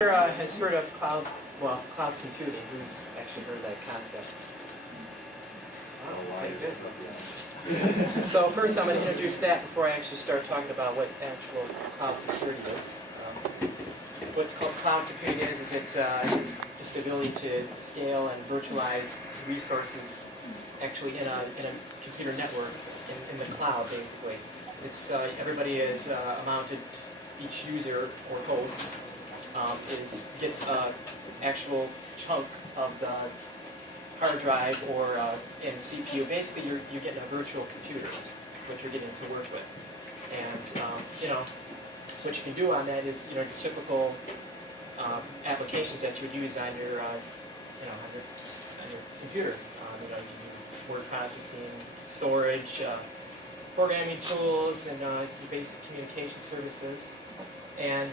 Has heard of cloud computing? Who's actually heard of that concept? So first I'm going to introduce that before I actually start talking about what actual cloud security is. What's called cloud computing is it's just the ability to scale and virtualize resources actually in a computer network in the cloud, basically. It's everybody is amounted, each user or host gets an actual chunk of the hard drive or in CPU. Basically, you're getting a virtual computer, what you're getting to work with. And what you can do on that is your typical applications that you would use on your on your computer. You can do word processing, storage, programming tools, and your basic communication services. And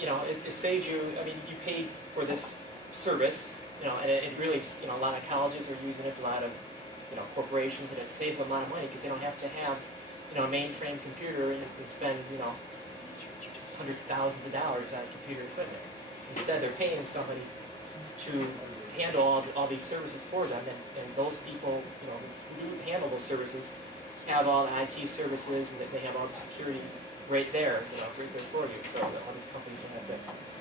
it saves you. I mean, you paid for this service. And it really, a lot of colleges are using it, a lot of, corporations, and it saves them a lot of money because they don't have to have, a mainframe computer and spend, hundreds of thousands of dollars on computer equipment. Instead, they're paying somebody to handle all these services for them, and those people, who handle those services have all the IT services, and they have all the security right there, right there for you. So all these companies don't have to.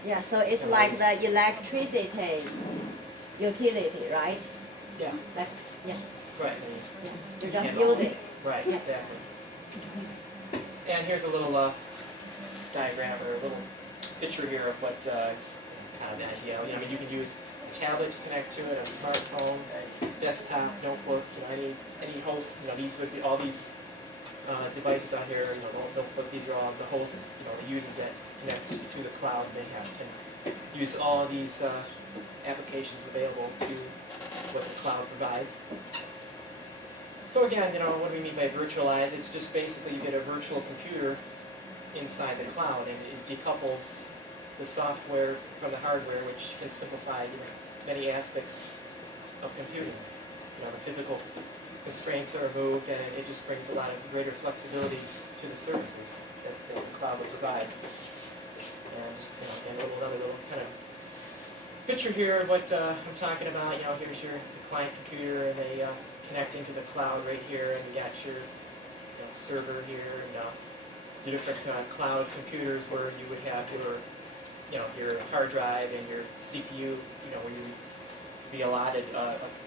Yeah, so it's like the electricity utility, right? Yeah. Yeah. Right. Yeah. You just use it. Right, yeah. Exactly. And here's a little diagram or a little picture here of what kind of idea. I mean, you can use a tablet to connect to it, a smartphone, a desktop, notebook. Any host. These would be all these devices out here. These are all the hosts. The users that connect to the cloud. They can use all of these applications available to what the cloud provides. So again, what do we mean by virtualize? It's just basically you get a virtual computer inside the cloud, and it decouples the software from the hardware, which can simplify many aspects of computing. The physical constraints are removed, and it just brings a lot of greater flexibility to the services that the cloud will provide. And just again, another little kind of picture here of what I'm talking about. Here's your client computer, and they connecting to the cloud right here, and you got your server here, and the different cloud computers where you would have your hard drive and your CPU, where you would be allotted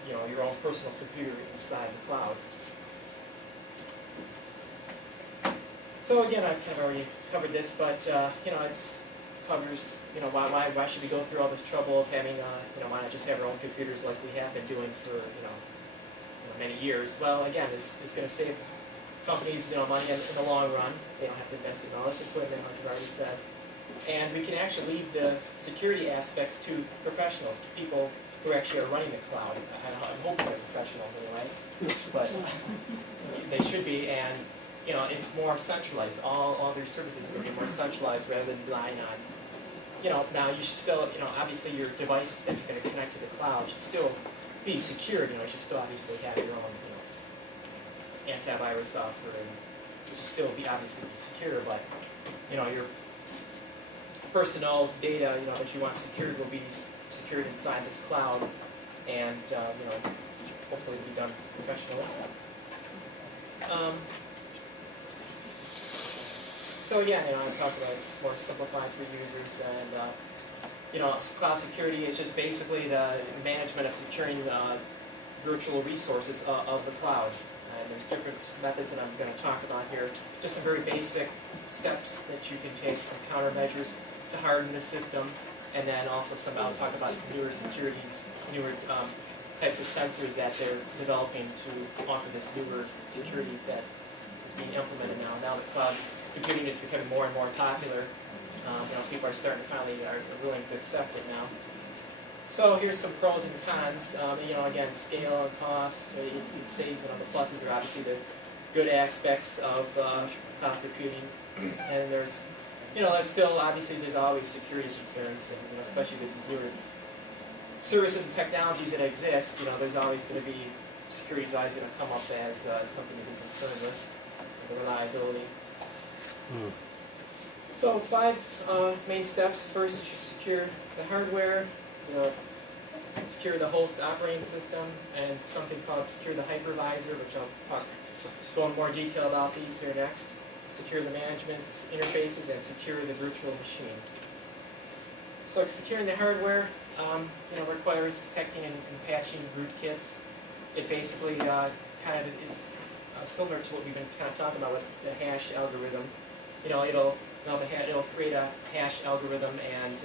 your own personal computer inside the cloud. So again, I've kind of already covered this, but it's covers why should we go through all this trouble of having why not just have our own computers like we have been doing for many years? Well, again, this is going to save companies money in the long run. They don't have to invest in all this equipment, like I've already said, and we can actually leave the security aspects to professionals, to people who actually are running the cloud. I'm hoping they're professionals anyway, but they should be, and it's more centralized. All their services are going to be more centralized rather than relying on. Now you should still, obviously your device that you're going to connect to the cloud should still be secured. You should still obviously have your own, antivirus software, and it should still be obviously secure. But your personal data, that you want secured will be secured inside this cloud, and hopefully it'll be done professionally. So again, I talked about it's more simplified for users, and cloud security is just basically the management of securing the virtual resources of the cloud. And there's different methods that I'm going to talk about here. Just some very basic steps that you can take, some countermeasures to harden the system, and then also I'll talk about some newer types of sensors that they're developing to offer this newer security that is being implemented now. Now the cloud computing is becoming more and more popular. People are starting to finally are willing to accept it now. So here's some pros and cons. Again, scale and cost. It's safe. The pluses are obviously the good aspects of cloud computing, and there's still obviously there's always security concerns, and especially with these newer services and technologies that exist. There's always going to be security is always going to come up as something to be concerned with, the reliability. So 5 main steps. First, you should secure the hardware, secure the host operating system, and something called secure the hypervisor, which I'll go in more detail about these here next. Secure the management interfaces and secure the virtual machine. So securing the hardware requires protecting and patching rootkits. It basically kind of is similar to what we've been kind of talking about with the hash algorithm. It'll create a hash algorithm and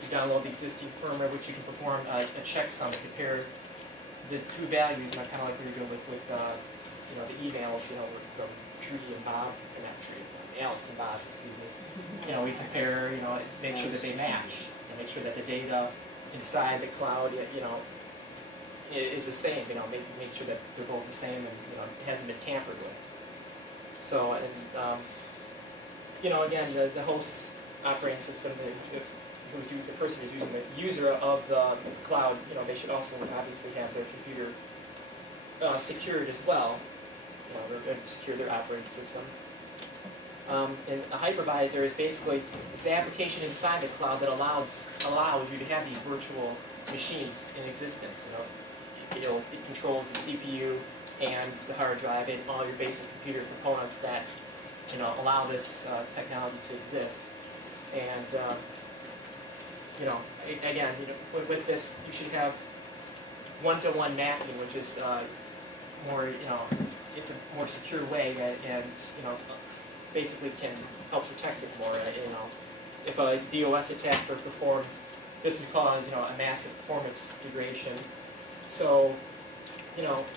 you download the existing firmware, which you can perform a checksum to compare the 2 values, kind of like we were doing with the emails, from Trudy and Bob, or not Trudy, Alice and Bob, excuse me. We compare, make sure that they match, and make sure that the data inside the cloud, is the same. Make sure that they're both the same, and it hasn't been tampered with. So, and again, the host operating system, the person who's using the user of the cloud, they should also obviously have their computer secured as well. They're going to secure their operating system. And a hypervisor is basically, it's the application inside the cloud that allows you to have these virtual machines in existence. It controls the CPU and the hard drive and all your basic computer components that allow this technology to exist. And again, with this, you should have one-to-one mapping, which is more, it's a more secure way, and basically can help protect it more. If a DOS attack were performed, this would cause a massive performance degradation. So,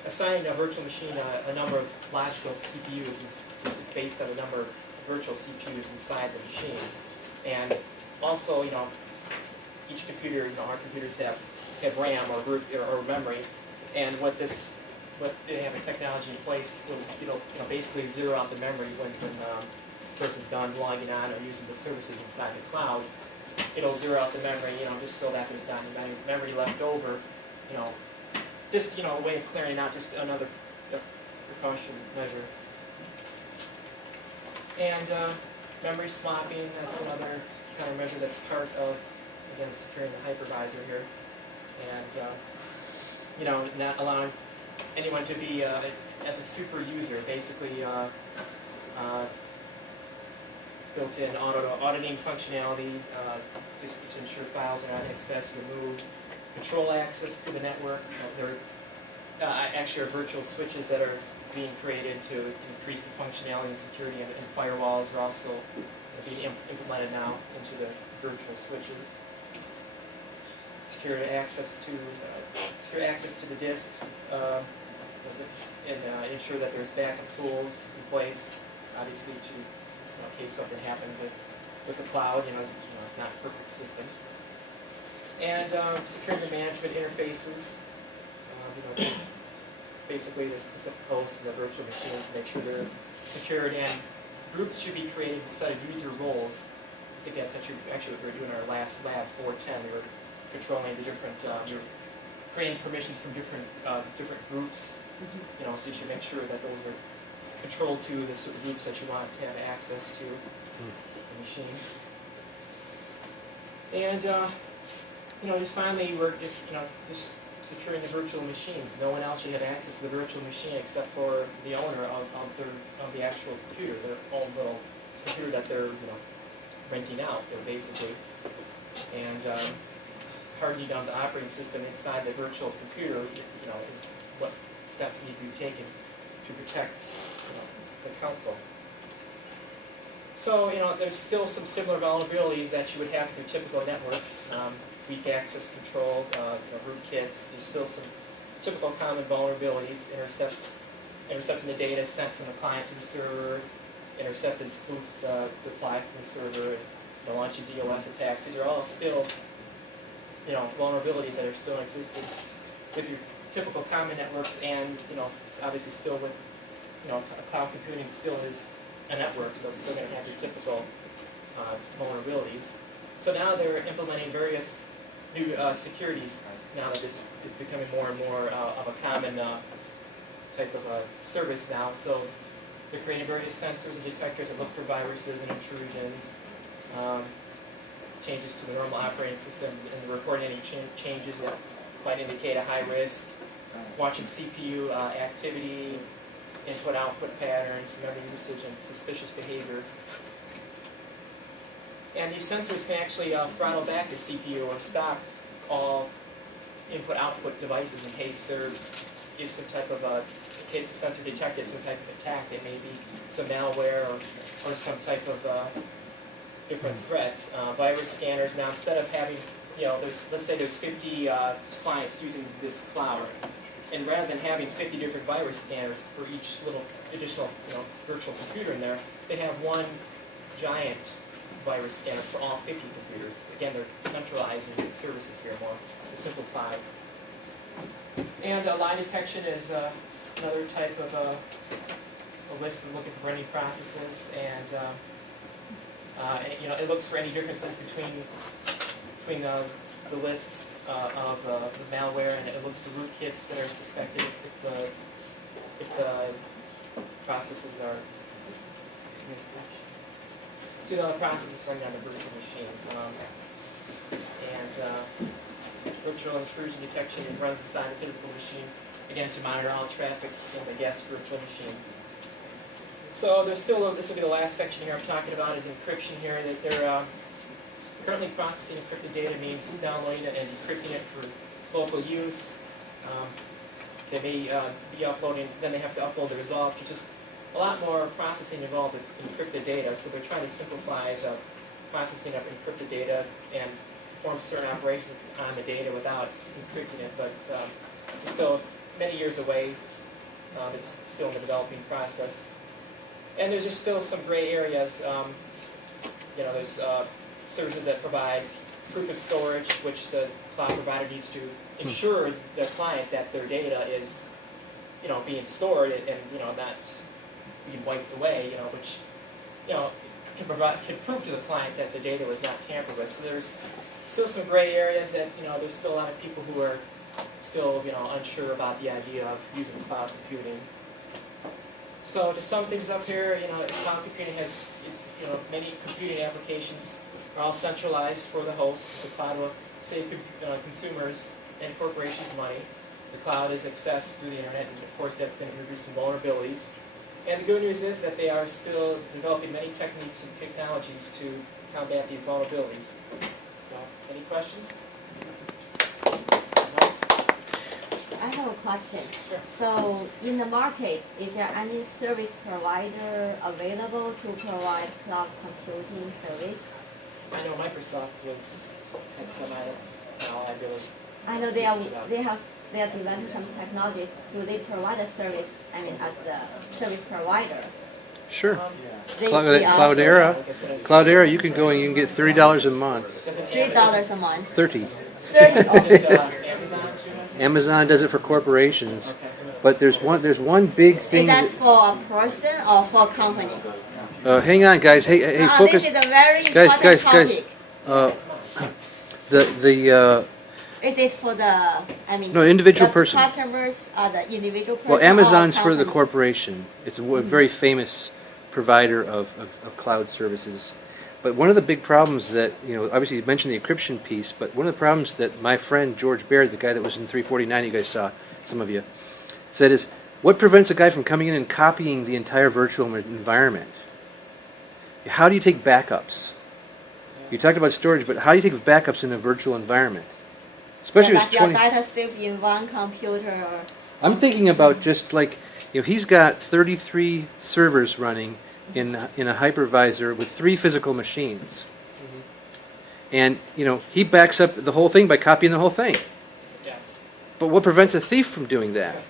assigning a virtual machine a number of logical CPUs is based on the number of virtual CPUs inside the machine, and also, each computer, our computers have RAM or memory, and what they have a technology in place will basically zero out the memory when the person's done logging on or using the services inside the cloud. It'll zero out the memory, just so that there's not any memory left over, just a way of clearing out, just another precaution measure. And memory swapping, that's another kind of measure that's part of, again, securing the hypervisor here, and not allowing anyone to be as a super user, basically built-in auditing functionality, just to ensure files are not accessed, remove, control access to the network. There actually are virtual switches that are being created to increase the functionality and security, and firewalls are also being implemented now into the virtual switches. Secure access to the disks, and ensure that there's backup tools in place, obviously, to in case something happened with the cloud. It's not a perfect system. And securing the management interfaces. Basically the specific hosts and the virtual machines, to make sure they're secured, and groups should be created instead of user roles. I think that's actually what we were doing in our last lab, 410. We were controlling the different, we were creating permissions from different groups. So you should make sure that those are controlled to the certain groups that you want to have access to the machine. And just finally, we're just securing the virtual machines. No one else should have access to the virtual machine except for the owner of the actual computer, their own little computer that they're renting out, basically. And hardening down the operating system inside the virtual computer, is what steps need to be taken to protect the console. So there's still some similar vulnerabilities that you would have with your typical network. Weak access control, rootkits. There's still some typical common vulnerabilities. Intercepting the data sent from the client to the server, intercept and spoof the reply from the server, and launching DOS attacks. These are all still, vulnerabilities that are still in existence with your typical common networks, and obviously still with, cloud computing still is a network, so it's still going to have your typical vulnerabilities. So now they're implementing various new securities now that this is becoming more and more of a common type of service now. So They're creating various sensors and detectors that look for viruses and intrusions, changes to the normal operating system, and reporting any changes that might indicate a high risk. Watching CPU activity, input-output patterns, memory usage, and suspicious behavior. And these sensors can actually throttle back the CPU or stop all input-output devices in case there is some type of in case the sensor detected some type of attack. It may be some malware or some type of different threat. Virus scanners, now instead of having, let's say there's 50 clients using this cloud, and rather than having 50 different virus scanners for each little additional virtual computer in there, they have one giant virus scanner for all 50 computers. Again, they're centralizing the services here more to simplify. And lie detection is another type of a list of looking for any processes, and it looks for any differences between the list of the malware, and it looks for rootkits that are suspected if the processes are. So the process is running on the virtual machine, and virtual intrusion detection runs inside the physical machine, again to monitor all traffic in the guest virtual machines. So there's still, this will be the last section here I'm talking about, is encryption here. That they're currently processing encrypted data means downloading it and encrypting it for local use. They may be uploading, then they have to upload the results. There's just a lot more processing involved with encrypted data, so they're trying to simplify the processing of encrypted data and perform certain operations on the data without encrypting it, but it's still many years away. It's still in the developing process. And there's just still some gray areas. There's services that provide proof of storage, which the cloud provider needs to ensure the client that their data is, being stored and not being wiped away. Which, can prove to the client that the data was not tampered with. So there's still some gray areas that there's still a lot of people who are still unsure about the idea of using cloud computing. So to sum things up here, cloud computing has many computing applications are all centralized for the host. The cloud will save consumers and corporations money. The cloud is accessed through the internet, and of course that's going to introduce some vulnerabilities. And the good news is that they are still developing many techniques and technologies to combat these vulnerabilities. So, any questions? I have a question. Sure. So, in the market, is there any service provider available to provide cloud computing service? I know Microsoft had some items. I know they are developing some technology. Do they provide a service? As the service provider. Sure. Cloudera, you can go and you can get $30 a month. $3 a month. 30. 30. Amazon does it for corporations, but there's one big thing. Is that for a person or for a company? Hang on, guys. Hey, focus. This is a very important topic. Is it for the, no, individual the person. Customers are the individual person? Well, Amazon's or for the company? corporation. It's a very famous provider of cloud services. But one of the big problems that, obviously you mentioned the encryption piece, but one of the problems that my friend George Baird, the guy that was in 349, you guys saw, some of you, said is, what prevents a guy from coming in and copying the entire virtual environment? How do you take backups? You talked about storage, but how do you take backups in a virtual environment? Especially like your data saved in one computer. I'm thinking about just like, he's got 33 servers running in a hypervisor with 3 physical machines. And, he backs up the whole thing by copying the whole thing. Yeah. But what prevents a thief from doing that?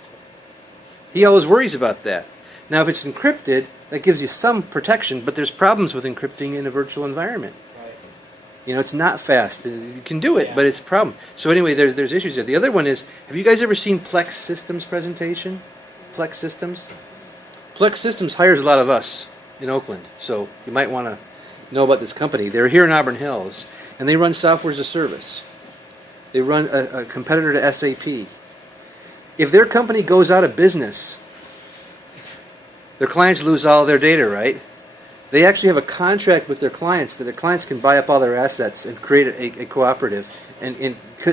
He always worries about that. Now, if it's encrypted, that gives you some protection, but there's problems with encrypting in a virtual environment. It's not fast. You can do it, but it's a problem. So anyway, there's issues there. The other one is, have you guys ever seen Plex Systems presentation? Plex Systems? Plex Systems hires a lot of us in Oakland, so you might want to know about this company. They're here in Auburn Hills, and they run software as a service. They run a competitor to SAP. If their company goes out of business, Their clients lose all their data, right? They actually have a contract with their clients that their clients can buy up all their assets and create a cooperative.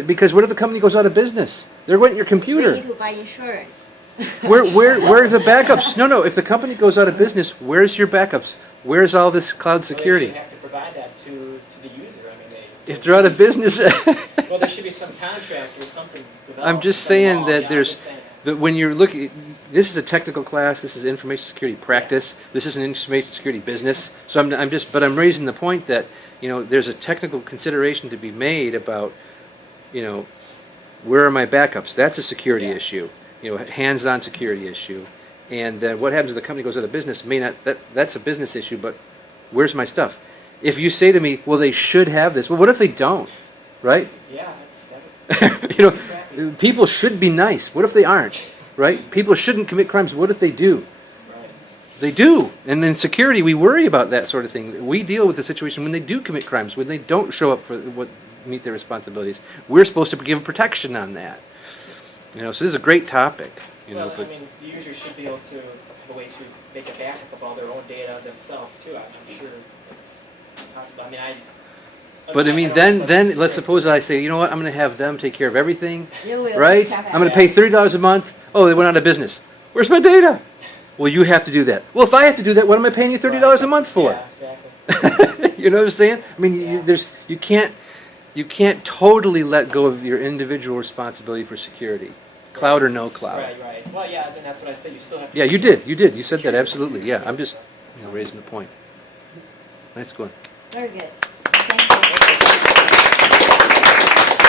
Because what if the company goes out of business? They're going to your computer. We need to buy insurance. Where are the backups? No. If the company goes out of business, where's your backups? Where's all this cloud security? Well, they should have to provide that to the user. I mean, If they're out of business, well, there should be some contract or something developed. I'm just saying that when you're looking, this is a technical class. This is information security practice. This is an information security business. So but I'm raising the point that there's a technical consideration to be made about where are my backups? That's a security issue. Hands-on security issue. And what happens if the company goes out of business? That's a business issue. But where's my stuff? If you say to me, well, they should have this. Well, what if they don't? Right? Yeah, that's people should be nice. What if they aren't? Right? People shouldn't commit crimes. What if they do? Right. They do. And in security, we worry about that sort of thing. We deal with the situation when they do commit crimes, when they don't show up for meet their responsibilities. We're supposed to give protection on that. So this is a great topic. Well, I mean, the users should be able to have a way to make a backup of all their own data themselves too. I'm sure it's possible. Then let's suppose I say, you know what, I'm going to have them take care of everything, You will right? take care of I'm going to pay $30 a month. Oh, they went out of business. Where's my data? Well, you have to do that. Well, if I have to do that, what am I paying you $30 a month for? Yeah, exactly. You know what I'm saying? I mean, you can't totally let go of your individual responsibility for security, cloud or no cloud. Right. Well, yeah, then that's what I said. You still have to. Yeah, you did. You said that absolutely. Yeah, I'm just raising the point. Nice going. Very good.